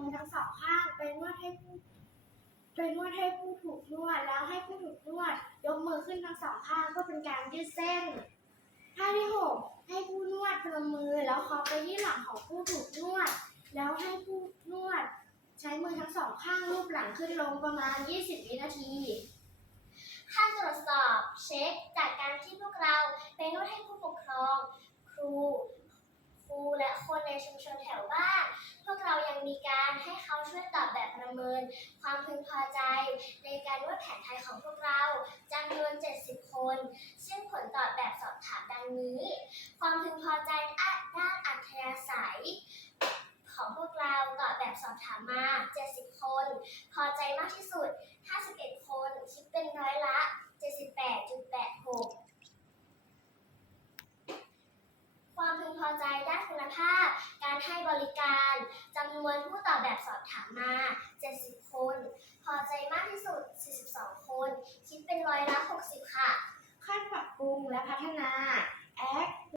มือทั้งสองข้างไปนวดให้ผู้ไปนวดให้ผู้ถูกนวดแล้วให้ผู้ถูกนวด ยกมือขึ้นทั้งสองข้างก็เป็นการยืดเส้นท่าที่หกให้ผู้นวดพนมมือแล้วเคาะไปที่หลังของผู้ถูกนวด แล้วให้ผู้นวด ใช้มือทั้งสองข้างลูบหลังขึ้นลงประมาณ 20 วินาทีค่าตรวจสอบเช็คจากการที่พวกเราไปนวดให้ผู้ปกครอง ครู ครูและคนในชุมชน พวกเรายังมีการให้เขาช่วยตอบแบบ ประเมิน ความพึงพอใจ ในการนวดแผนไทยของพวกเราจำนวน 70 คน ซึ่งผลตอบแบบสอบถามดังนี้ ความพึงพอใจด้านอัธยาศัย ของพวกเราตอบแบบสอบถามมา 70 คน พอใจมากที่สุด 51 คน คิดเป็นร้อยละ 78.86 ความพึงพอใจด้านคุณภาพ การ ให้บริการจำนวนผู้ตอบแบบสอบถามมา 70 คน พอใจมากที่สุด 42 คน คิดเป็นร้อยละ 60 ค่ะ ขั้นปรับปรุงและพัฒนา